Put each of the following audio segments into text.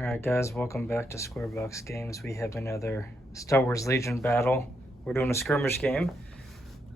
Alright guys, welcome back to Square Box Games. We have another Star Wars Legion battle. We're doing a skirmish game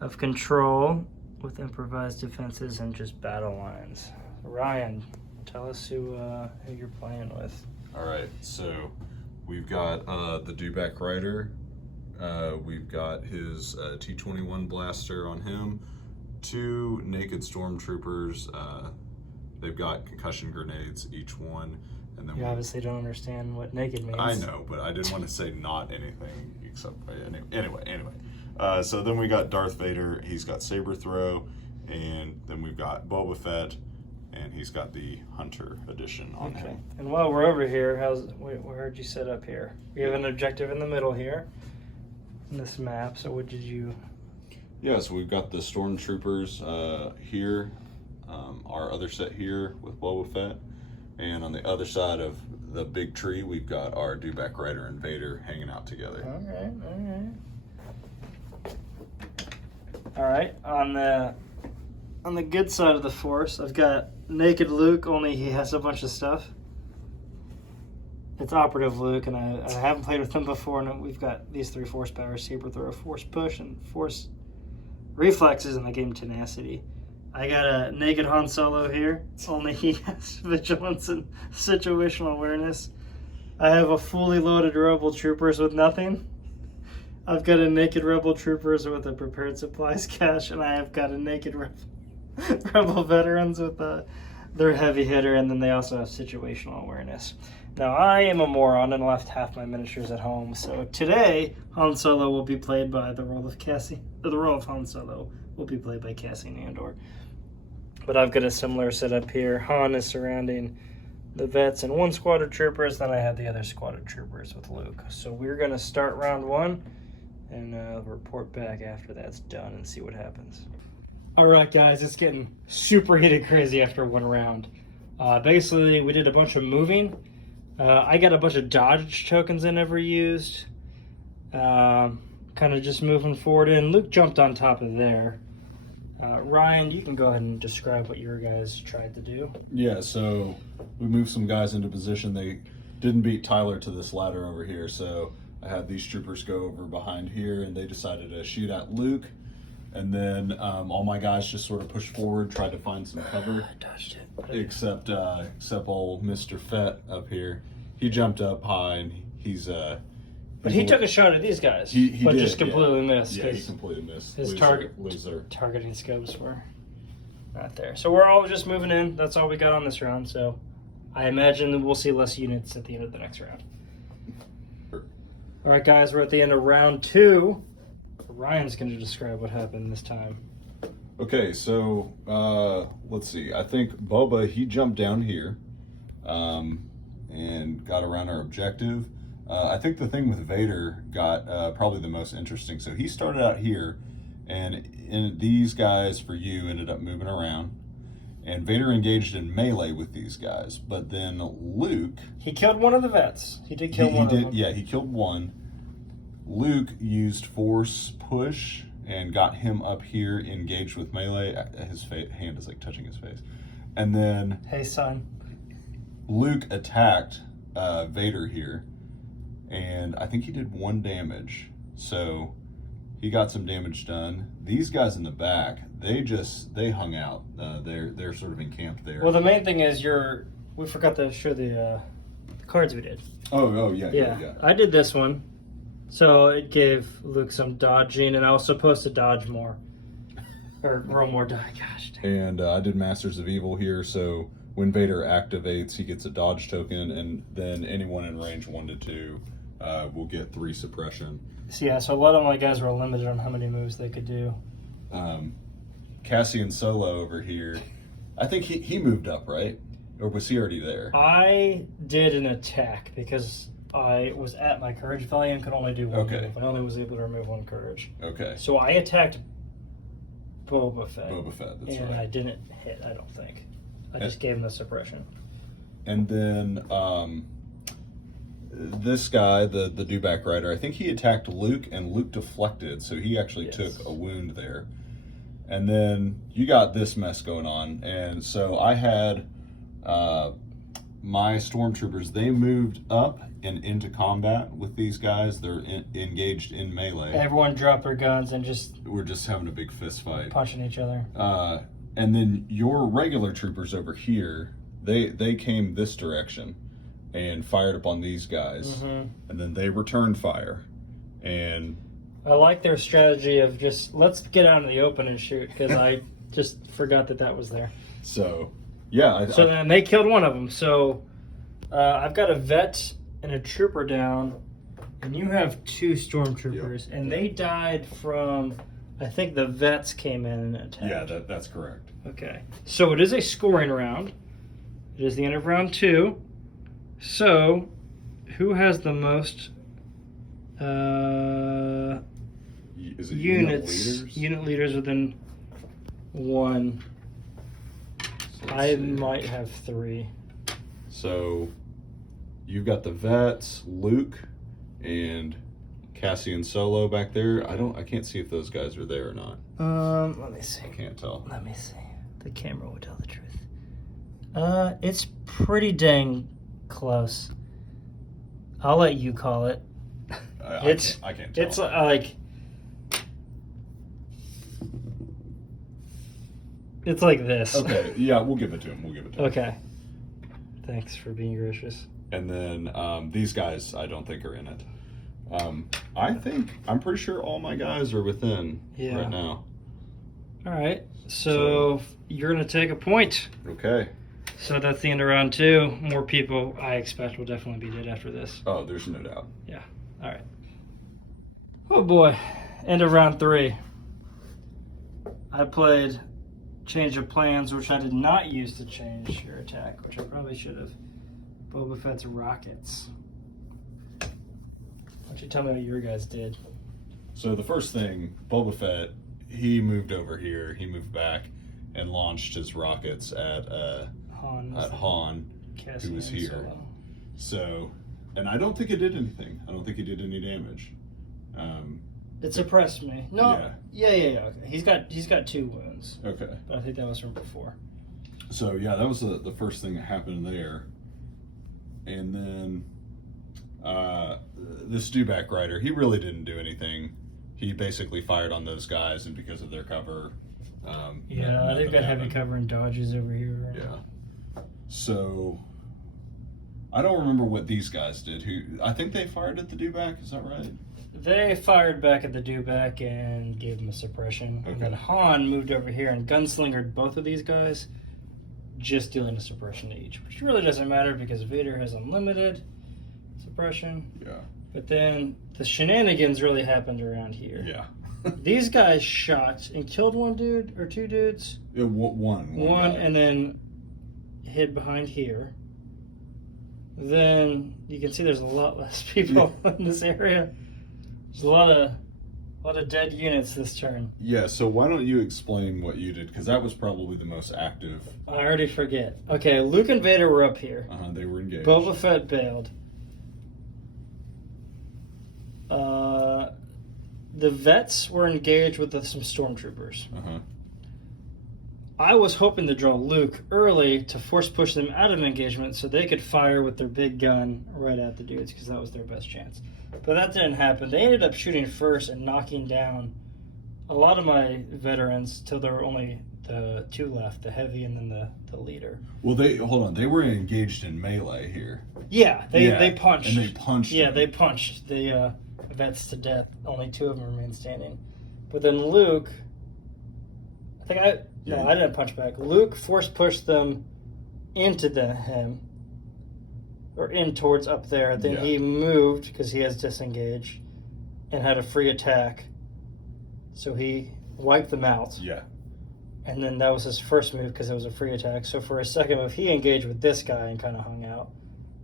of control with improvised defenses and just battle lines. Ryan, tell us who you're playing with. Alright, so we've got the Dewback Rider. We've got his T-21 blaster on him. 2 naked stormtroopers. They've got concussion grenades, each one. And then You obviously don't understand what naked means. I know, but I didn't want to say not anything except anyway. So then we got Darth Vader. He's got saber throw, and then we've got Boba Fett, and he's got the Hunter edition on him. And while we're over here, we heard you set up here. We have an objective in the middle here in this map. So what did you? Yeah, so we've got the stormtroopers here, our other set here with Boba Fett. And on the other side of the big tree, we've got our Dewback Rider and Vader hanging out together. All right. On the good side of the Force, I've got naked Luke. Only he has a bunch of stuff. It's operative Luke, and I haven't played with him before. And we've got these 3 Force powers: saber throw, Force push, and Force reflexes in the game tenacity. I got a naked Han Solo here, only he has vigilance and situational awareness. I have a fully loaded Rebel Troopers with nothing. I've got a naked Rebel Troopers with a prepared supplies cache, and I have got a naked Rebel Veterans with their heavy hitter, and then they also have situational awareness. Now, I am a moron and left half my miniatures at home, so today Han Solo will be played by the role of Han Solo will be played by Cassian Andor. But I've got a similar setup here. Han is surrounding the vets and 1 squad of troopers. Then I have the other squad of troopers with Luke. So we're going to start round 1 and report back after that's done and see what happens. All right, guys, it's getting super heated crazy after 1 round. Basically, we did a bunch of moving. I got a bunch of dodge tokens I never used. Kind of just moving forward, and Luke jumped on top of there. Ryan, you can go ahead and describe what your guys tried to do. Yeah, so we moved some guys into position. They didn't beat Tyler to this ladder over here, so I had these troopers go over behind here, and they decided to shoot at Luke. And then all my guys just sort of pushed forward, tried to find some cover. I dodged it. Except old Mr. Fett up here. He jumped up high, and But he took a shot at these guys, but did, just completely missed. Yeah, he completely missed. His loser. targeting scopes were not there. So we're all just moving in. That's all we got on this round. So I imagine we'll see less units at the end of the next round. All right, guys, we're at the end of round 2. Ryan's going to describe what happened this time. Okay, so let's see. I think Boba, he jumped down here and got around our objective. I think the thing with Vader got probably the most interesting. So he started out here, and these guys for you ended up moving around. And Vader engaged in melee with these guys. But then Luke... He killed one of the vets. He did kill one of them. Yeah, he killed one. Luke used Force push and got him up here engaged with melee. His hand is like touching his face. And then... Hey, son. Luke attacked Vader here. And I think he did 1 damage. So he got some damage done. These guys in the back, they hung out. They're sort of encamped there. Well, the main thing is we forgot to show the cards we did. Oh yeah. I did this one. So it gave Luke some dodging, and I was supposed to dodge more. Or roll more die. Gosh dang. And I did Masters of Evil here, so when Vader activates, he gets a dodge token, and then anyone in range 1 to 2 will get 3 suppression. So yeah, so a lot of my guys were limited on how many moves they could do. Cassian Solo over here, I think he moved up, right? Or was he already there? I did an attack because I was at my courage value and could only do 1 move. I only was able to remove 1 courage. Okay. So I attacked Boba Fett. That's and right. I didn't hit, I don't think. I just gave him the suppression. And then this guy, the Dewback Rider, I think he attacked Luke, and Luke deflected, so he actually took a wound there. And then you got this mess going on, and so I had my stormtroopers, they moved up and into combat with these guys. They're engaged in melee. Everyone dropped their guns and We're just having a big fist fight. punching each other. And then your regular troopers over here, they came this direction and fired upon these guys. And then they returned fire. And I like their strategy of just, let's get out in the open and shoot, because I just forgot that was there. so, yeah. Then they killed one of them. So I've got a vet and a trooper down, and you have 2 stormtroopers, and they died from, I think the vets came in and attacked. Yeah, that's correct. Okay. So it is a scoring round. It is the end of round 2. So who has the most Is it unit leaders within 1? I might have 3. So you've got the vets, Luke, and Cassian Solo back there. I can't see if those guys are there or not. Let me see. I can't tell. Let me see. The camera will tell the truth. It's pretty dang close. I'll let you call it. I can't tell. It's like it's like this. Okay, yeah, we'll give it to him. Okay. Thanks for being gracious. And then these guys, I don't think are in it. I'm pretty sure all my guys are within right now. All right. So you're gonna take a point. Okay. So that's the end of round 2. More people, I expect, will definitely be dead after this. Oh, there's no doubt. Yeah. All right. Oh boy. End of round 3. I played Change of Plans, which I did not use to change your attack, which I probably should have. Boba Fett's rockets. Why don't you tell me what your guys did? So the first thing, Boba Fett, he moved over here. He moved back and launched his rockets at Han, who was here. Solo. So, and I don't think it did anything. I don't think it did any damage. It suppressed me. No. Yeah. Okay. He's got 2 wounds. Okay. But I think that was from before. So yeah, that was the first thing that happened there. And then this dewback rider, he really didn't do anything. He basically fired on those guys, and because of their cover, they've got heavy cover and dodges over here. Yeah. So I don't remember what these guys did. I think they fired at the dewback. Is that right? They fired back at the dewback and gave him a suppression. Okay. And then Han moved over here and gunslingered both of these guys, just dealing a suppression to each, which really doesn't matter because Vader has unlimited suppression. Yeah. But then the shenanigans really happened around here. Yeah. These guys shot and killed 1 dude or 2 dudes. One guy. And then hid behind here. Then you can see there's a lot less people in this area. There's a lot of dead units this turn. Yeah, so why don't you explain what you did? Because that was probably the most active. I already forget. Okay, Luke and Vader were up here. They were engaged. Boba Fett bailed. The vets were engaged with some stormtroopers. I was hoping to draw Luke early to force push them out of engagement so they could fire with their big gun right at the dudes because that was their best chance. But that didn't happen. They ended up shooting first and knocking down a lot of my veterans till there were only the 2 left, the heavy and then the leader. Well, they were engaged in melee here. Yeah, they punched. And they punched. Yeah, them. they punched the vets to death. Only 2 of them remained standing. But then Luke, I didn't punch back. Luke force pushed them into him, or in towards up there. Then he moved because he has disengaged and had a free attack. So he wiped them out. Yeah. And then that was his first move because it was a free attack. So for his second move, he engaged with this guy and kind of hung out.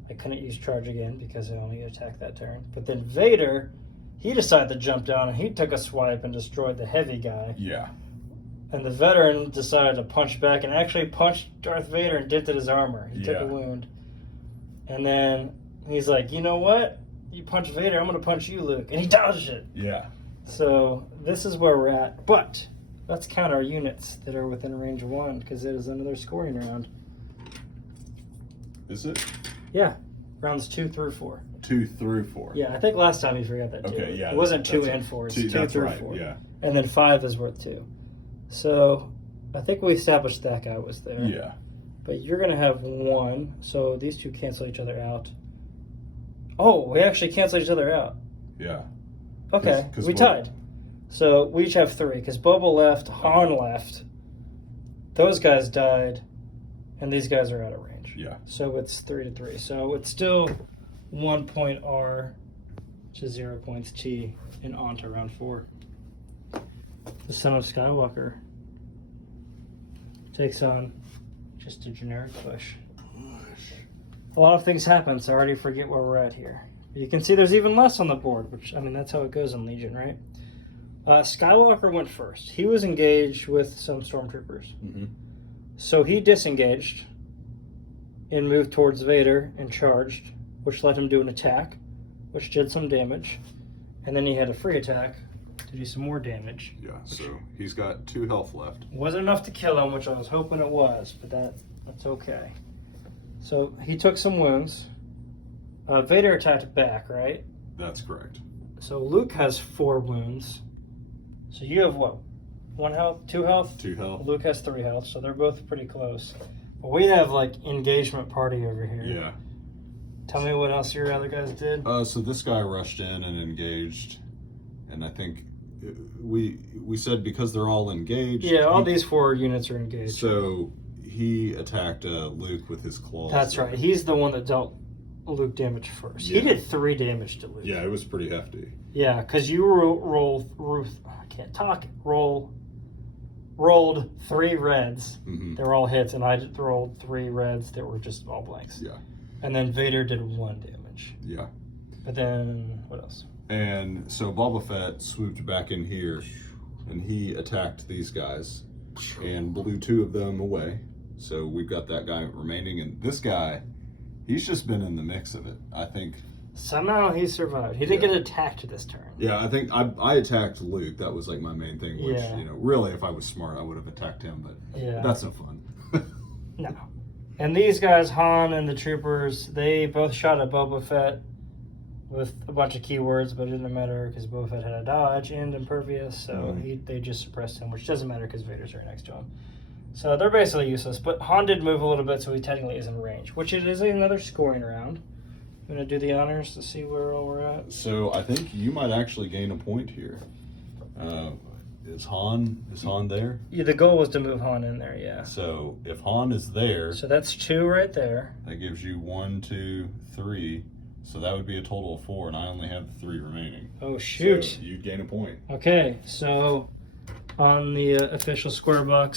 I couldn't use charge again because I only attacked that turn. But then Vader, he decided to jump down and he took a swipe and destroyed the heavy guy. Yeah. And the veteran decided to punch back and actually punched Darth Vader and dented his armor. He took a wound. And then he's like, you know what? You punch Vader, I'm going to punch you, Luke. And he dodged it. Yeah. So this is where we're at. But let's count our units that are within range 1 because it is another scoring round. Is it? Yeah, rounds 2 through 4. 2 through 4. Yeah, I think last time you forgot that too. Okay, yeah. It wasn't 2 that's and 4. It's 2 2 that's through right, 4. yeah. And then 5 is worth 2. So I think we established that guy was there. Yeah. But you're going to have 1. So these two cancel each other out. Oh, we actually cancel each other out. Yeah. Okay, 'Cause we tied. So we each have 3 because Boba left, Han left. Those guys died, and these guys are out of range. Yeah. So it's 3 to 3. So it's still 1 point R to 0 points T and on to round 4. The son of Skywalker takes on just a generic push. A lot of things happen, so I already forget where we're at here. You can see there's even less on the board, which, I mean, that's how it goes in Legion, right? Skywalker went first. He was engaged with some stormtroopers. Mm-hmm. So he disengaged and moved towards Vader and charged, which let him do an attack, which did some damage. And then he had a free attack to do some more damage. Yeah, so he's got 2 health left. Wasn't enough to kill him, which I was hoping it was, but that's okay. So he took some wounds. Vader attacked back, right? That's correct. So Luke has 4 wounds. So you have what? 1 health? 2 health? 2 health. Luke has 3 health, so they're both pretty close. But we have like engagement party over here. Yeah. Tell me what else your other guys did. So this guy rushed in and engaged, and I think we said because they're all engaged. Yeah, all these 4 units are engaged. So he attacked Luke with his claws. That's right. He's the one that dealt Luke damage first. Yeah. He did 3 damage to Luke. Yeah, it was pretty hefty. Yeah, because you rolled 3 reds. Mm-hmm. They were all hits, and I rolled 3 reds that were just all blanks. Yeah. And then Vader did 1 damage. Yeah. But then, what else? And so Boba Fett swooped back in here, and he attacked these guys and blew 2 of them away. So we've got that guy remaining, and this guy, he's just been in the mix of it. I think somehow he survived. He didn't get attacked this turn. Yeah, I think I attacked Luke. That was like my main thing. Which really, if I was smart, I would have attacked him. But that's no fun. No. And these guys, Han and the troopers, they both shot at Boba Fett with a bunch of keywords, but it didn't matter because Boba Fett had a dodge and impervious, so they just suppressed him, which doesn't matter because Vader's right next to him. So they're basically useless, but Han did move a little bit, so he technically is in range, which it is another scoring round. You want to do the honors to see where all we're at? So I think you might actually gain a point here. Is Han there? Yeah, the goal was to move Han in there, yeah. So if Han is there, so that's 2 right there. That gives you 1, 2, 3. So that would be a total of 4, and I only have 3 remaining. Oh shoot! So you'd gain a point. Okay, so on the official scoreboard,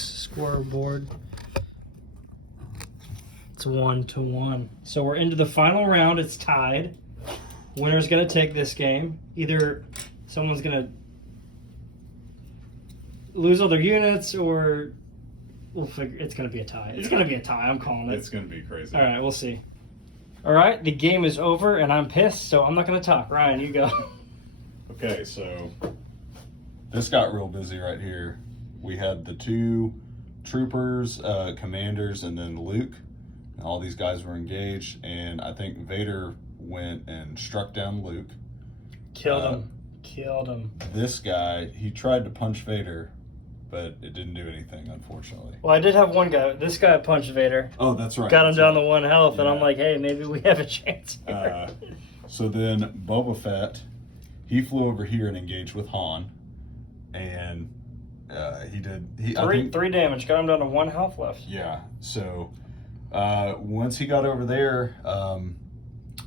it's 1-1. So we're into the final round. It's tied. Winner's gonna take this game. Either someone's gonna lose all their units, or we'll figure. It's gonna be a tie. It's gonna be a tie. I'm calling it. It's gonna be crazy. All right, we'll see. All right, the game is over, and I'm pissed, so I'm not gonna talk. Ryan, you go. Okay, so this got real busy right here. We had the 2 troopers, commanders, and then Luke. And all these guys were engaged, and I think Vader went and struck down Luke. Killed him. This guy, he tried to punch Vader, but it didn't do anything, unfortunately. Well, I did have one guy. This guy punched Vader. Oh, that's right. Got him down to 1 health, and Yeah. I'm like, hey, maybe we have a chance here. So then Boba Fett, he flew over here and engaged with Han, and he did... Three damage. Got him down to 1 health left. Yeah, so once he got over there,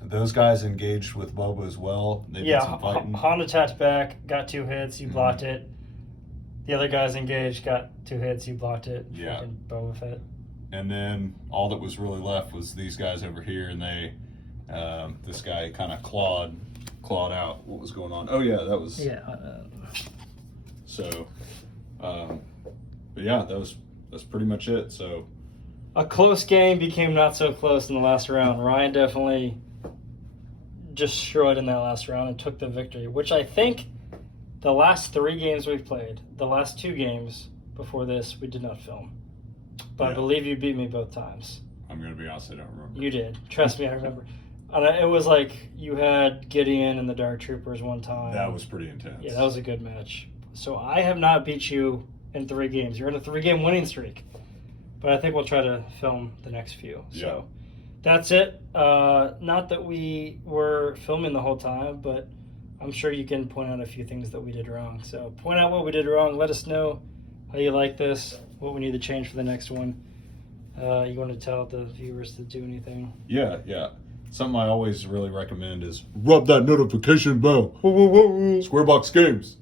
those guys engaged with Boba as well. They did some fighting. Han attacked back, got 2 hits, you blocked it. The other guys engaged, got 2 hits, you blocked it. Yeah. Fucking Boba Fett. And then all that was really left was these guys over here, and they, this guy kind of clawed out what was going on. Oh yeah, that was... Yeah. So, but yeah, that's pretty much it. So, a close game became not so close in the last round. Ryan definitely destroyed in that last round and took the victory, which I think the last 3 games we've played, the last 2 games before this, we did not film. But I believe you beat me both times. I'm gonna be honest, I don't remember. You did. Trust me, I remember. It was like you had Gideon and the Dark Troopers one time. That was pretty intense. Yeah, that was a good match. So I have not beat you in 3 games. You're in a 3-game winning streak. But I think we'll try to film the next few. So that's it. Not that we were filming the whole time, but I'm sure you can point out a few things that we did wrong. So point out what we did wrong. Let us know how you like this, what we need to change for the next one. You want to tell the viewers to do anything? Yeah. Something I always really recommend is rub that notification bell. Squarebox Games.